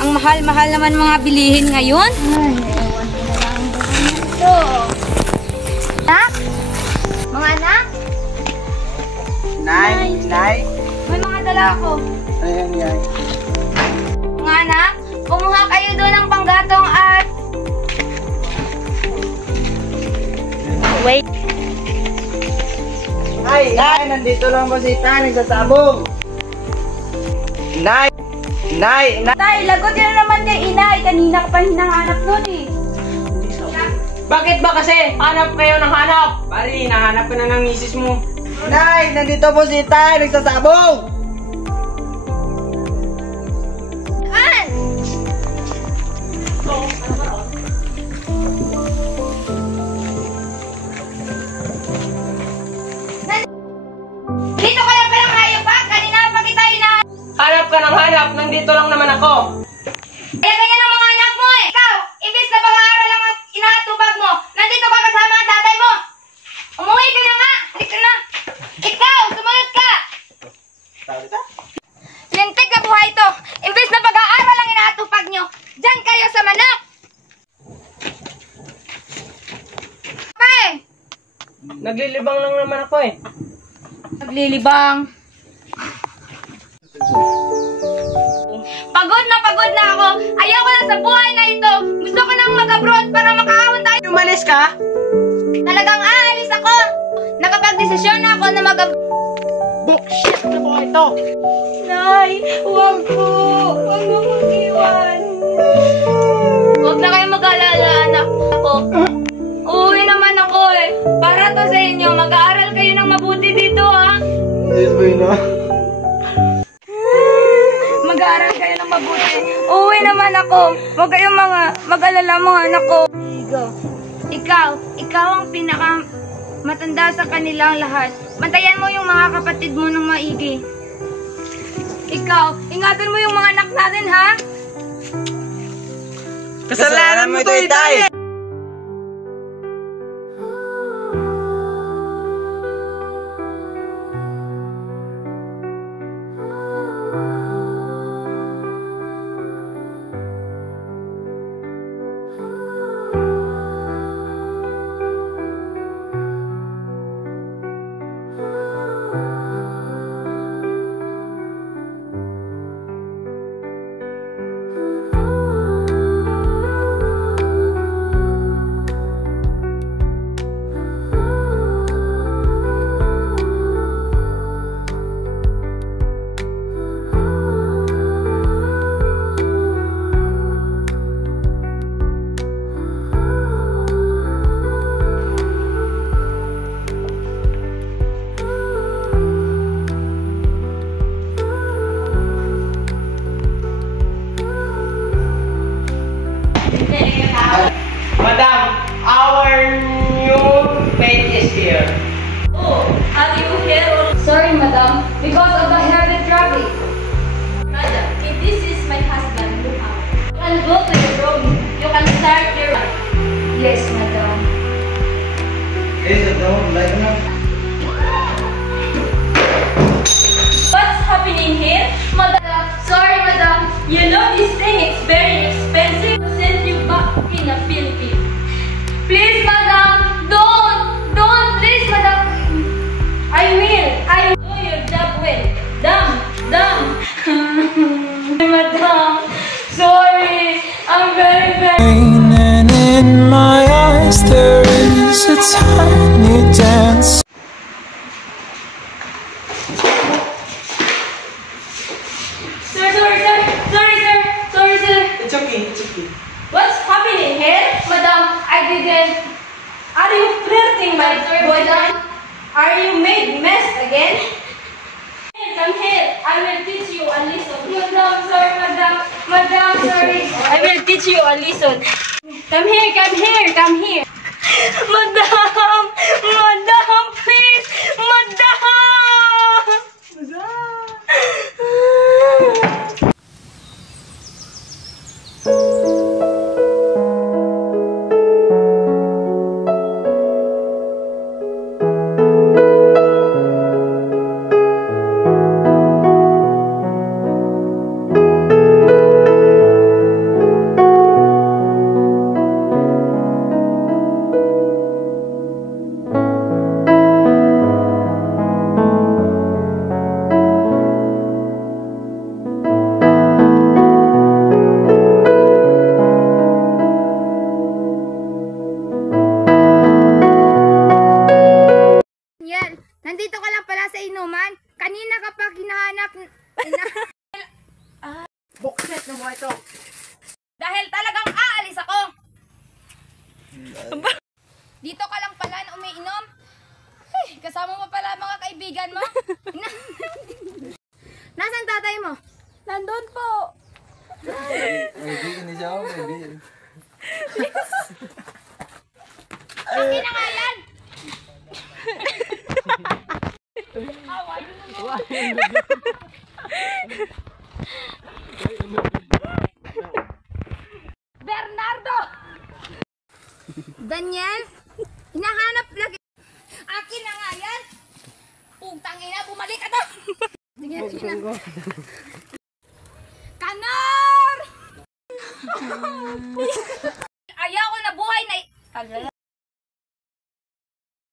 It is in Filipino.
Ang mahal-mahal naman mga bilihin ngayon. Ay, ewan ko na lang ito. Anak? Mga anak? Nay, Nay. May mga dala ako. Ayan, yan. Mga anak, kumuha kayo doon ng panggatong at... Wait. Nay, Nay, nandito lang po si Tay, nagsasabong. Nay, Nay, Nay. Tay, lagot yun naman kay inay. Kanina ka pa hinahanap nun eh. Bakit ba kasi? Hanap kayo ng hanap. Pari, nahanap ka na ng misis mo. Nay, nandito po si Tay, nagsasabong. An! Dito ka lang pala kayo pa? Kanina pa kita hinahanap. Hanap ka ng hanap, nandito lang naman ako. Kaya ganyan ang mga anak mo eh. Ikaw, imbis na pag-aaral lang ang inaatubag mo, nandito ka kasama ang tatay mo. Umuwi ka na nga. Halika na. Ikaw, sumunod ka. Lintik na buhay ito. Imbis na pag-aaral ang inaatupag nyo, dyan kayo sa manok. Okay. Naglilibang lang naman ako eh. Naglilibang. Pagod na ako. Ayaw ko na sa buhay na ito. Gusto ko nang mag-abroad para makaahon tayo. Umalis ka? Talagang aalis ako. Nakapag-desisyon na ako na mag-abroad. Bullshit na po ito. Nay, huwag po. Huwag mo mag-iwan. Huwag na kayo mag-alala, anak ko. Uuwi naman ako eh. Para to sa inyo, mag-aaral kayo ng mabuti dito, ha? Yes, boy, no? Mag-aaral kayo ng mabuti. Uuwi naman ako. Huwag kayong mag-alala mga anak ko. Ikaw ang pinaka matanda sa kanilang lahat. Bantayan mo yung mga kapatid mo ng maigi. Ikaw, ingatan mo yung mga anak natin, ha? Kasalanan mo ito, Tay. Madam, our new page is here. Oh, have you here? Sorry, madam. Because of the heavy traffic. Madam, if this is my husband, look out. You can go to your room. You can start your... Yes, madam. What's happening here? Madam, sorry, madam. You know this thing is very expensive. I'll send you back in the Philippines. Please, madam, don't, please, madam. I will do your job well. Damn. Madam, sorry, I'm very. And in my eyes there is a tiny dance. Sorry, sir. It's okay. What's happening here? Madam, I didn't. Are you flirting, my boyfriend? Are you made mess again? Come here. I will teach you a lesson. Madam, sorry, madam, sorry. I will teach you a lesson. Come here. Madam, please. ng buhay to. Dahil talagang aalis ako. Dito ka lang pala na umiinom. Ay, kasama mo pala mga kaibigan mo. Nasaan tatay mo? Nandun po. Maybe, hindi siya ako, maybe. Akin na nga yan. Bernardo! Daniel? Hinahanap lagi. Akin na nga yan. Putang ina, bumalik ka to. Sige, sige na. Kanor! Ayaw ko na buhay na...